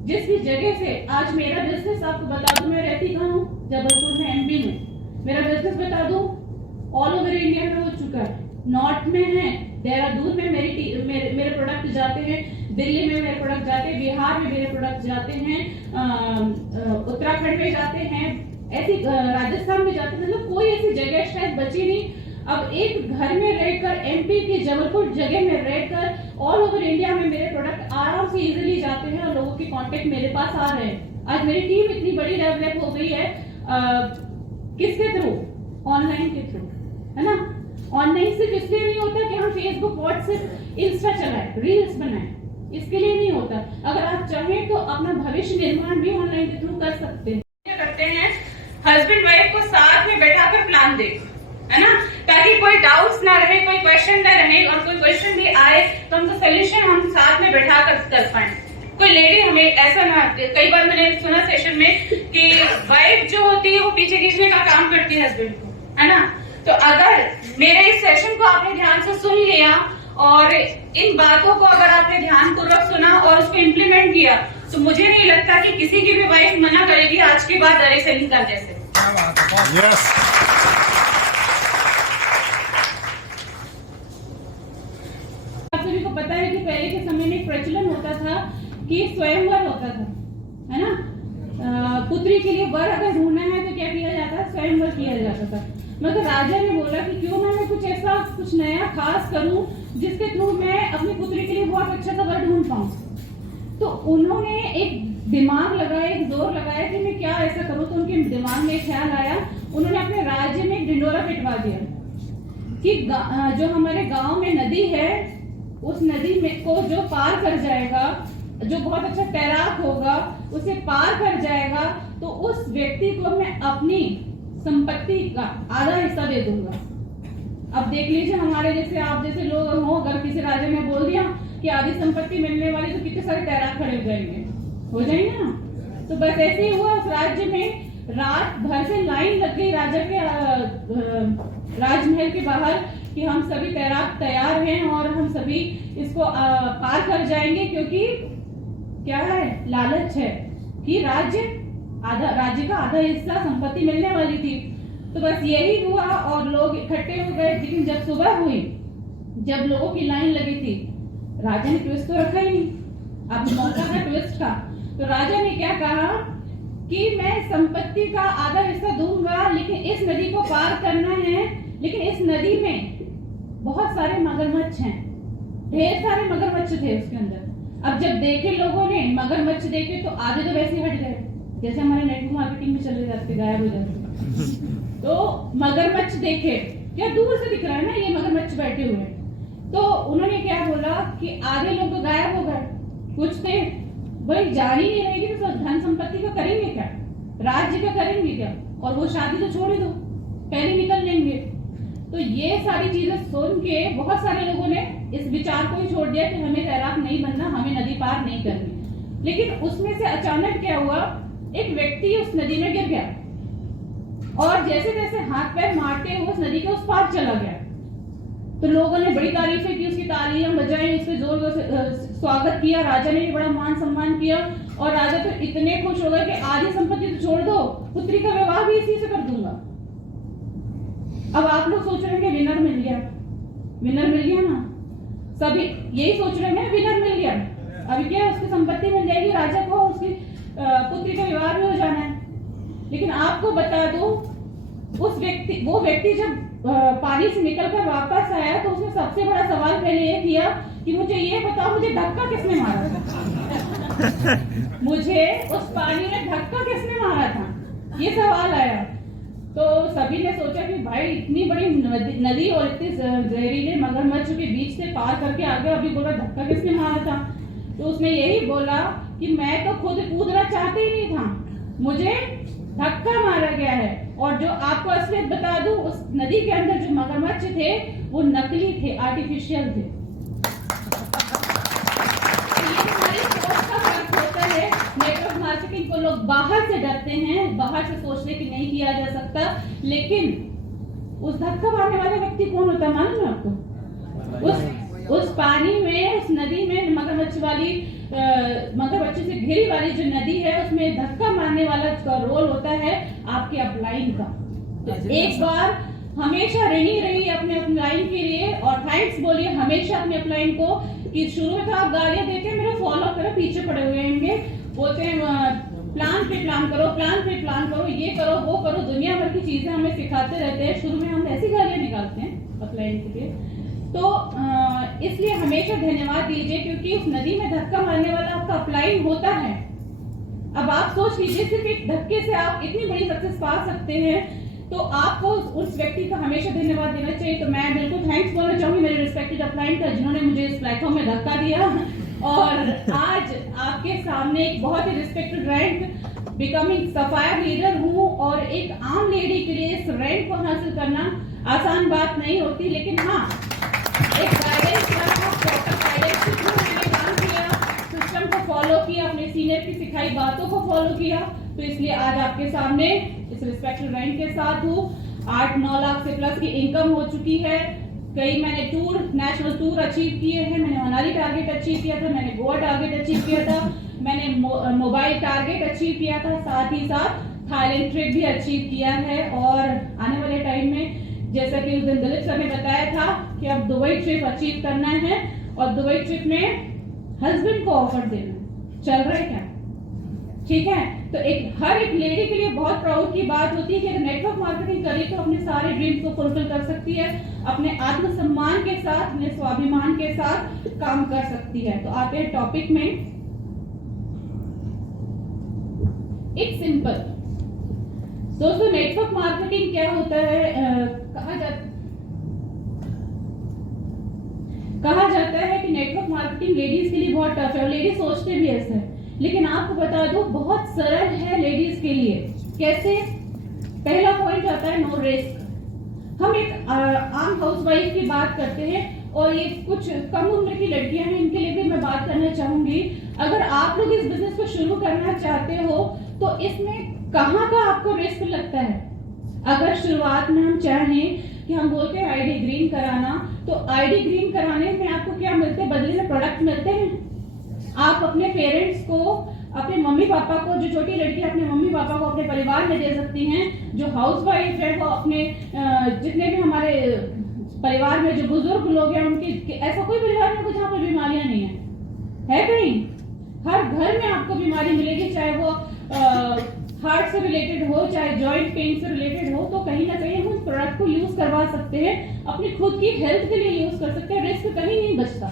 जिस भी जगह से आज मेरा बिजनेस, आपको बता दूं मैं रहती कहाँ हूँ, जबलपुर में, एमपी में। मेरा बिजनेस बता दूं ऑल ओवर इंडिया में हो चुका है। नॉर्थ में है, देहरादून में मेरे प्रोडक्ट जाते हैं, दिल्ली में मेरे प्रोडक्ट जाते हैं, बिहार में मेरे प्रोडक्ट जाते हैं, उत्तराखंड में जाते हैं, ऐसी राजस्थान में जाते हैं। मतलब कोई ऐसी जगह शायद बची नहीं। अब एक घर में रहकर, एमपी के जबलपुर जगह में रहकर ऑल ओवर इंडिया में मेरे प्रोडक्ट आराम से इजीली जाते हैं और लोगों के कांटेक्ट मेरे पास आ रहे हैं। आज मेरी टीम इतनी बड़ी डेवलप हो गई है, किसके थ्रू? ऑनलाइन के थ्रू, है ना। ऑनलाइन सिर्फ इसलिए नहीं होता कि हम फेसबुक, व्हाट्सएप, इंस्टा चलाएं, रील्स बनाएं, इसके लिए नहीं होता। अगर आप चाहें तो अपना भविष्य निर्माण भी ऑनलाइन के थ्रू कर सकते हैं। क्या करते हैं, हस्बैंड वाइफ को साथ में बैठाकर प्लान दे, है ना, ताकि कोई डाउट्स ना रहे, कोई क्वेश्चन ना रहे, और कोई क्वेश्चन भी आए तो हमको सोल्यूशन हम साथ में बैठा कर पाए। कोई लेडी हमें ऐसा ना, कई बार मैंने सुना सेशन में कि वाइफ जो होती है वो पीछे खींचने का काम करती है हस्बैंड को, है ना। तो अगर मेरे इस सेशन को आपने ध्यान से सुन लिया और इन बातों को अगर आपने ध्यानपूर्वक सुना और उसको इम्प्लीमेंट किया, तो मुझे नहीं लगता कि किसी की भी वाइफ मना करेगी आज के बाद डायरेक्ट सेलिंग का जैसे। आप सभी को पता है कि पहले के समय में प्रचलन होता था कि स्वयंवर होता था, है ना। पुत्री के लिए वर अगर ढूंढना है तो क्या किया जाता, स्वयंवर किया जाता था। मगर राजा ने बोला कि क्यों ना मैं कुछ ऐसा, कुछ नया खास करूं जिसके थ्रू मैं अपनी पुत्री के लिए बहुत अच्छा सा वर ढूंढ पाऊं। तो उन्होंने एक दिमाग लगाया, एक जोर लगाया कि मैं क्या ऐसा करूं। तो उनके दिमाग में एक ख्याल आया, उन्होंने अपने राज्य में एक ढिंडोरा पिटवा दिया कि जो हमारे गांव में नदी है, उस नदी में को जो पार कर जाएगा, जो बहुत अच्छा तैराक होगा, उसे पार कर जाएगा, तो उस व्यक्ति को मैं अपनी संपत्ति का आधा हिस्सा दे दूंगा। अब देख लीजिए, हमारे जैसे, आप जैसे लोग हो, अगर किसी राजा ने बोल दिया कि आधी संपत्ति मिलने वाली, तो कितने सारे तैराक खड़े हो जाएंगे ना। तो बस ऐसे ही हुआ। उस राज्य में रात भर से लाइन लग गई राजा के राजमहल के बाहर कि हम सभी तैराक तैयार हैं और हम सभी इसको पार कर जाएंगे, क्योंकि क्या है, लालच है कि राज्य का आधा हिस्सा संपत्ति मिलने वाली थी। तो बस यही हुआ और लोग इकट्ठे हो गए। लेकिन जब सुबह हुई, जब लोगों की लाइन लगी थी, राजा ने ट्विस्ट तो रखा ही नहीं, अब मौका था ट्विस्ट का। तो राजा ने क्या कहा कि मैं संपत्ति का आधा हिस्सा दूंगा, लेकिन इस नदी को पार करना है। लेकिन इस नदी में बहुत सारे मगरमच्छ हैं, ढेर सारे मगरमच्छ थे उसके अंदर। अब जब देखे लोगों ने मगरमच्छ देखे तो आधे तो वैसे हट गए, जैसे हमारे नेटवर्क मार्केटिंग में चले जाते, गायब हो जाते। तो मगरमच्छ देखे, क्या दूर से दिख रहा है ना, ये मगरमच्छ बैठे हुए हैं। तो उन्होंने क्या बोला कि आधे लोग तो गायब हो गए, कुछ थे भाई जान ही नहीं रहेगी, तो धन संपत्ति का करेंगे क्या, राज्य का करेंगे क्या, और वो शादी तो छोड़ ही दो, पहले निकल लेंगे। तो ये सारी चीजें सुन के बहुत सारे लोगों ने इस विचार को ही छोड़ दिया कि हमें तैराक नहीं बनना, हमें नदी पार नहीं करनी। लेकिन उसमें से अचानक क्या हुआ, एक व्यक्ति उस नदी में गिर गया और जैसे जैसे हाथ पैर मारते हुए उस नदी के उस पार चला गया। तो लोगों ने बड़ी तारीफें की, उसकी तालियां बजाई, उससे जोर जोर से स्वागत किया। राजा ने भी बड़ा मान सम्मान किया और राजा तो इतने खुश हो गए कि आधी संपत्ति तो छोड़ दो, पुत्री का विवाह भी इसी से कर दूंगा। अब आप लोग सोच रहे हैं कि विनर मिल गया ना, सभी यही सोच रहे हैं विनर मिल गया। अभी क्या है, उसकी संपत्ति मिल जाएगी, राजा को उसकी पुत्री का विवाह भी हो जाना है। लेकिन आपको बता दो, वो व्यक्ति जब पानी से निकलकर वापस आया तो उसने सबसे बड़ा सवाल पहले ये किया कि मुझे ये बताओ, मुझे धक्का किसने मारा था मुझे उस पानी में धक्का किसने मारा था, ये सवाल आया। तो सभी ने सोचा कि भाई इतनी बड़ी नदी और इतने जहरीले मगरमच्छ के बीच से पार करके आ गया, अभी बोला धक्का किसने मारा था। तो उसने यही बोला कि मैं तो खुद कूदना चाहते ही नहीं था, मुझे धक्का मारा गया है। और जो आपको असलियत बता दूं, उस नदी के अंदर जो मगरमच्छ थे वो नकली थे, आर्टिफिशियल थे। नेटवर्क मार्केटिंग को लोग बाहर से डरते हैं, बाहर से सोचते कि नहीं किया जा सकता, लेकिन उस धक्का मारने वाले व्यक्ति कौन होता है मालूम है आपको? उस पानी में, उस नदी में, मगरमच्छ वाली मगरमच्छों से घिरी वाली जो नदी है उसमें धक्का मारने वाला का रोल होता है आपके अपलाइन का। एक बार हमेशा ऋणी रहिए अपने अपलाइन के लिए और थैंक्स बोलिए हमेशा अपने अपलाइन को कि शुरू में तो आप गालियां देते मेरे फॉलो करो, पीछे पड़े हुए होंगे, बोलते हैं प्लान पे प्लान करो, प्लान पे प्लान करो, ये करो वो करो, दुनिया भर की चीजें हमें सिखाते रहते हैं। शुरू में हम ऐसी गालियां निकालते हैं अपलाइन के लिए, तो इसलिए हमेशा धन्यवाद दीजिए क्योंकि उस नदी में धक्का मारने वाला आपका अपलाइन होता है। अब आप सोच लीजिए सिर्फ एक धक्के से आप इतनी बड़ी सक्सेस पा सकते हैं, तो आपको उस व्यक्ति का हमेशा धन्यवाद देना चाहिए। तो मैं बिल्कुल थैंक्स बोलना चाहूंगी मेरे रिस्पेक्टेड अपलाइन का जिन्होंने मुझे इस प्लेटफॉर्म में धक्का दिया और आज आपके सामने एक बहुत ही respected rank becoming sapphire leader हूँ और एक आम लेडी के लिए इस रैंक को हासिल करना आसान बात नहीं होती, लेकिन हाँ एक गाइडेंस काम किया, सिस्टम को फॉलो किया, अपने सीनियर की सिखाई बातों को फॉलो किया, तो इसलिए आज आपके सामने इस रिस्पेक्टेड रैंक के साथ हूँ। 8-9 लाख से प्लस की इनकम हो चुकी है। कई मैंने नेशनल टूर अचीव किए हैं, मैंने मनाली टारगेट अचीव किया था, मैंने गोवा टारगेट अचीव किया था, मैंने मोबाइल टारगेट अचीव किया था, साथ ही साथ थाईलैंड ट्रिप भी अचीव किया है। और आने वाले टाइम में जैसा कि उस दिन दिलीप सर ने बताया था कि अब दुबई ट्रिप अचीव करना है और दुबई ट्रिप में हस्बैंड को ऑफर देना चल रहा है क्या, ठीक है। तो हर एक लेडी के लिए बहुत प्राउड की बात होती है कि अगर नेटवर्क मार्केटिंग करी तो अपने सारे ड्रीम्स को फुलफिल कर सकती है, अपने आत्मसम्मान के साथ, अपने स्वाभिमान के साथ काम कर सकती है। तो आते हैं टॉपिक में। एक सिंपल दोस्तों, नेटवर्क मार्केटिंग क्या होता है? कहा जाता है कि नेटवर्क मार्केटिंग लेडीज के लिए बहुत टफ है और लेडीज सोचते भी ऐसे है, लेकिन आपको बता दो बहुत सरल है लेडीज के लिए। कैसे? पहला पॉइंट आता है नो रिस्क। हम एक आम हाउसवाइफ की बात करते हैं और ये कुछ कम उम्र की लड़कियां हैं, इनके लिए भी मैं बात करना चाहूंगी। अगर आप लोग इस बिजनेस को शुरू करना चाहते हो तो इसमें कहाँ का आपको रिस्क लगता है? अगर शुरुआत में हम चाहें कि हम बोलते हैं आईडी ग्रीन कराना, तो आईडी ग्रीन कराने में आपको क्या मिलते हैं? बदले में प्रोडक्ट मिलते हैं। आप अपने पेरेंट्स को, अपने मम्मी पापा को, जो छोटी लड़की अपने मम्मी पापा को अपने परिवार में दे सकती हैं, जो हाउसवाइफ है वो अपने जितने भी हमारे परिवार में जो बुजुर्ग लोग हैं उनकी, ऐसा कोई परिवार में जहाँ पर बीमारियां नहीं है कहीं? हर घर में आपको बीमारी मिलेगी, चाहे वो हार्ट से रिलेटेड हो, चाहे जॉइंट पेन से रिलेटेड हो, तो कहीं ना कहीं हम उस प्रोडक्ट को यूज करवा सकते हैं, अपनी खुद की हेल्थ के लिए यूज कर सकते हैं, रिस्क कहीं नहीं बचता,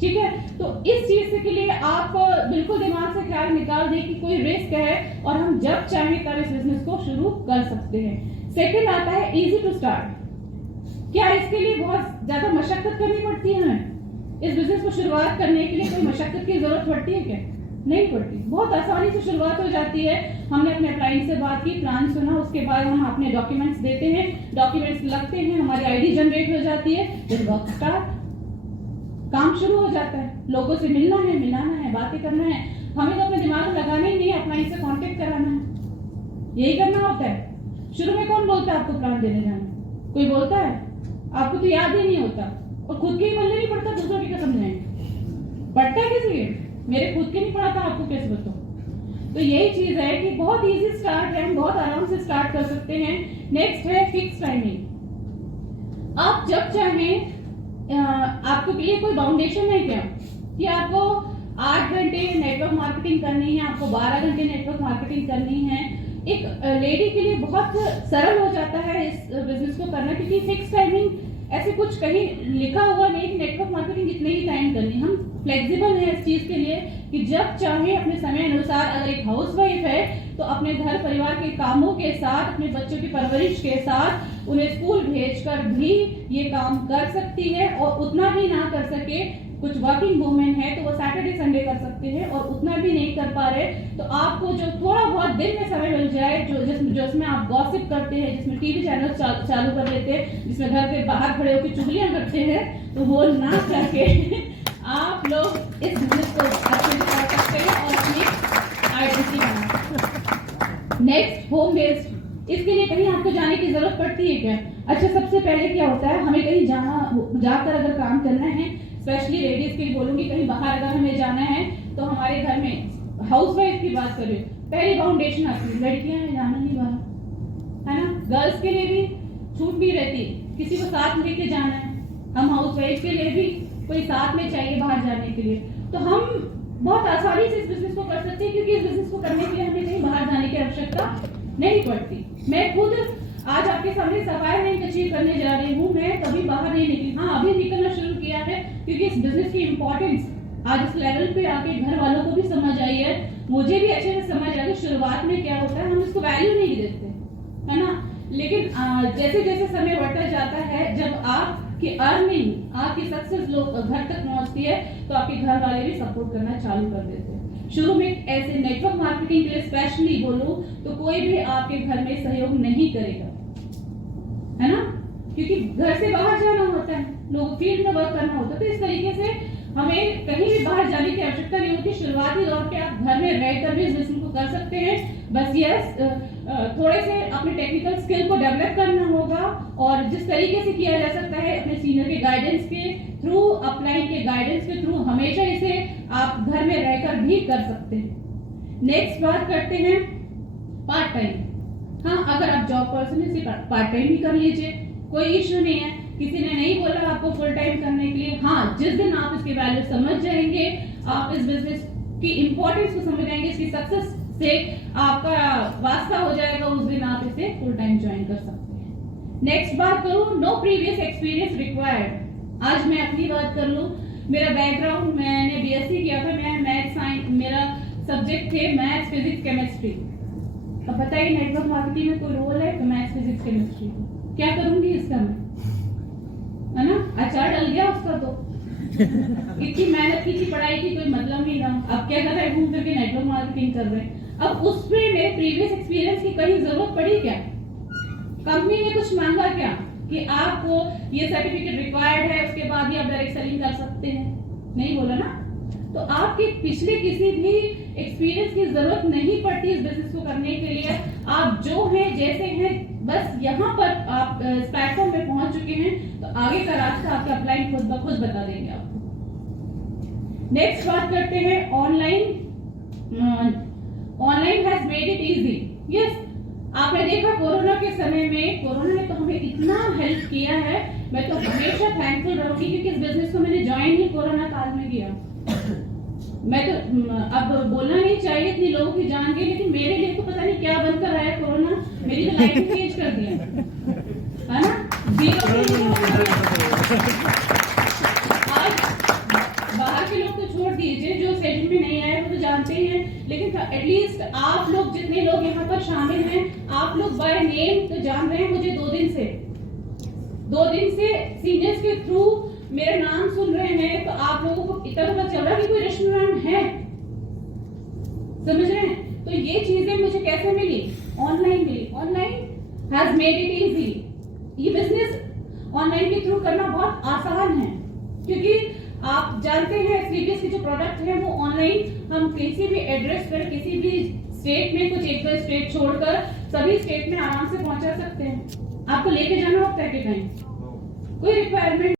ठीक है। तो इस चीज के लिए आप बिल्कुल दिमाग से ख्याल निकाल दें कि कोई रिस्क है और हम जब चाहें तब इस बिजनेस को शुरू कर सकते हैं। सेकंड आता है इजी टू स्टार्ट। क्या इसके लिए बहुत ज्यादा मशक्कत करनी पड़ती है? हमें इस बिजनेस को शुरुआत करने के लिए कोई मशक्कत की जरूरत पड़ती है क्या? नहीं पड़ती, बहुत आसानी से शुरुआत हो जाती है। हमने अपने क्लाइंट से बात की, प्लान सुना, उसके बाद हम अपने डॉक्यूमेंट्स देते हैं, डॉक्यूमेंट्स लगते हैं, हमारी आईडी जनरेट हो जाती है, फिर वर्क स्टार्ट, काम शुरू हो जाता है। लोगों से मिलना है, मिलाना है, बातें करना है, हमें तो अपने दिमाग में लगाना ही नहीं है, अपना इनसे कांटेक्ट कराना है, यही करना होता है। शुरू में कौन बोलता है आपको प्लान देने जाना? कोई बोलता है? आपको तो याद ही नहीं होता और खुद के ही बोलने नहीं पड़ता, दूसरों की कसम समझाएंगे पड़ता है किसी? मेरे खुद के नहीं पड़ा था, आपको कैसे बताऊं? तो यही चीज है कि बहुत इजी स्टार्ट है, हम बहुत आराम से स्टार्ट कर सकते हैं। नेक्स्ट है फिक्स टाइमिंग। आप जब चाहें, आपके लिए कोई बाउंडेशन है क्या कि आपको 8 घंटे नेटवर्क मार्केटिंग करनी है, आपको 12 घंटे नेटवर्क मार्केटिंग करनी है? एक लेडी के लिए बहुत सरल हो जाता है इस बिजनेस को करना, क्योंकि फिक्स टाइमिंग ऐसे कुछ कहीं लिखा हुआ नहीं कि नेटवर्क मार्केटिंग इतने ही टाइम करनी। हम फ्लेक्सिबल है इस चीज के लिए कि जब चाहे अपने समय अनुसार, अगर एक हाउसवाइफ है तो अपने घर परिवार के कामों के साथ, अपने बच्चों की परवरिश के साथ, उन्हें स्कूल भेजकर भी ये काम कर सकती है। और उतना भी ना कर सके, कुछ वर्किंग वुमेन है तो वो सैटरडे संडे कर सकते हैं, और उतना भी नहीं कर पा रहे तो आपको जो थोड़ा बहुत दिन में समय मिल जाए, जिसमें आप गॉसिप करते हैं, जिसमें टीवी चैनल चालू कर लेते हैं, जिसमें घर के बाहर खड़े होकर चुगलियां करते हैं, तो वो ना करके आप लोग इस बिजनेस को अच्छे से कर सकते हैं और अपनी आइडेंटिटी बना सकते हैं। Next, home based. इसके लिए कहीं आपको जाने की जरूरत पड़ती है क्या? अच्छा, सबसे पहले क्या होता है, हमें कहीं जाकर अगर काम करना है, स्पेशली लेडीज के लिए बोलूंगी, कहीं बाहर अगर हमें जाना है तो हमारे घर में हाउसवाइफ की बात करें, पहली फाउंडेशन आती है लड़कियां हैं, जाना नहीं बाहर, है ना। गर्ल्स के लिए भी छूट नहीं रहती, किसी को साथ लेके जाना है। हम हाउसवाइफ के लिए भी कोई साथ में चाहिए बाहर जाने के लिए, तो हम बहुत आसानी से इस बिजनेस को कर सकते हैं, क्योंकि इस बिजनेस को करने के लिए हमें कहीं बाहर जाने की आवश्यकता नहीं पड़ती। मैं खुद आज आपके सामने सफाई रैंक अचीव करने जा रही हूँ, मैं कभी बाहर नहीं निकली। हाँ, अभी निकलना शुरू किया है, क्योंकि इस बिजनेस की इंपॉर्टेंस आज इस लेवल पे आके घर वालों को भी समझ आई है, मुझे भी अच्छे से समझ आ गई। शुरुआत में क्या होता है, हम इसको वैल्यू नहीं देते, है ना। लेकिन जैसे जैसे समय बढ़ता जाता है, जब आपकी अर्निंग, आपकी सक्सेस लोग घर तक पहुंचती है, तो आपके घर वाले भी सपोर्ट करना चालू कर देते हैं। शुरू में ऐसे नेटवर्क मार्केटिंग के लिए स्पेशली बोलूं तो कोई भी आपके घर में सहयोग नहीं करेगा, है ना, क्योंकि घर से बाहर जाना होता है, लोग फील्ड में वर्क करना होता है। तो इस तरीके से हमें कहीं भी बाहर जाने की आवश्यकता नहीं होती। शुरुआती दौर पे आप घर में रहकर भी इस बिजनेस को कर सकते हैं। बस यस, थोड़े से अपने टेक्निकल स्किल को डेवलप करना होगा, और जिस तरीके से किया जा सकता है अपने सीनियर के गाइडेंस के थ्रू, अपलाइन के गाइडेंस के थ्रू, हमेशा इसे आप घर में रहकर भी कर सकते हैं। नेक्स्ट बात करते हैं पार्ट टाइम। हाँ, अगर आप जॉब पर्सन है, पार्ट टाइम भी कर लीजिए, कोई इश्यू नहीं है। किसी ने नहीं बोला आपको फुल टाइम करने के लिए। हाँ, जिस दिन आप इसकी वैल्यू समझ जाएंगे, आप इस बिजनेस की इंपॉर्टेंस को समझ जाएंगे, इसकी सक्सेस से आपका वास्ता हो जाएगा, उस दिन आप इसे फुल टाइम ज्वाइन कर सकते हैं। नेक्स्ट बात करूं, नो प्रीवियस एक्सपीरियंस रिक्वायर्ड। आज मैं अपनी बात कर लूं, मेरा बैकग्राउंड, मैंने बीएससी किया था, मैं मैथ साइंस, मेरा सब्जेक्ट थे मैथ्स, फिजिक्स, केमिस्ट्री। अब बताइए नेटवर्क मार्केटिंग में कोई रोल है तो मैथ्स, फिजिक्स, केमिस्ट्री क्या करूंगी इसका मैं, है ना। अचार डल गया उसका, तो इतनी मेहनत की थी, पढ़ाई की, कोई मतलब नहीं था। अब क्या कर रहे हैं, घूम फिर के नेटवर्क मार्केटिंग कर रहे हैं। अब उसमें मेरे प्रीवियस एक्सपीरियंस की कहीं जरूरत पड़ी क्या? कंपनी ने कुछ मांगा क्या कि आपको ये सर्टिफिकेट रिक्वायर्ड है, उसके बाद ही आप डायरेक्ट सेलिंग कर सकते हैं? नहीं बोला ना। तो आपके पिछले किसी भी एक्सपीरियंस की जरूरत नहीं पड़ती इस बिजनेस को करने के लिए। आप जो हैं, जैसे हैं, बस यहाँ पर आप इस प्लेटफॉर्म पे पहुंच चुके हैं, तो आगे का रास्ता आपका अपलाइन खुद ब खुद बता देंगे आपको। नेक्स्ट बात करते हैं online. Online has made it easy. Yes, आपने देखा कोरोना के समय में, कोरोना ने तो हमें इतना हेल्प किया है। मैं तो हमेशा थैंकफुल रहूंगी, क्योंकि इस बिजनेस को मैंने ज्वाइन ही कोरोना काल में किया। मैं तो अब बोलना नहीं चाहिए, इतनी लोगों की जान गई, लेकिन मेरे लिए तो पता नहीं क्या बनकर आया कोरोना। मेरी तो लाइफ चेंज कर दिया, है ना। आज बाहर के लोग तो छोड़ दीजिए, जो सेशन में नहीं आए वो तो जानते ही हैं, लेकिन एटलीस्ट आप लोग, जितने लोग यहाँ पर शामिल हैं, आप लोग बाय नेम तो जान रहे हैं मुझे। 2 दिन से सीनियर्स के थ्रू मेरा नाम सुन रहे हैं, तो आप लोगों को इतना पता चल रहा है कि कोई रेस्टोरेंट है, समझ रहे हैं। तो ये चीजें मुझे कैसे मिली? ऑनलाइन मिली। Online has made it easy. ये बिजनेस ऑनलाइन के थ्रू करना बहुत आसान है, क्योंकि आप जानते हैं स्लीपियस के जो प्रोडक्ट है वो ऑनलाइन हम किसी भी एड्रेस पर, किसी भी स्टेट में, कुछ 1-2 स्टेट छोड़कर सभी स्टेट में आराम से पहुंचा सकते हैं। आपको लेके जाना होता है कि कहीं, कोई रिक्वायरमेंट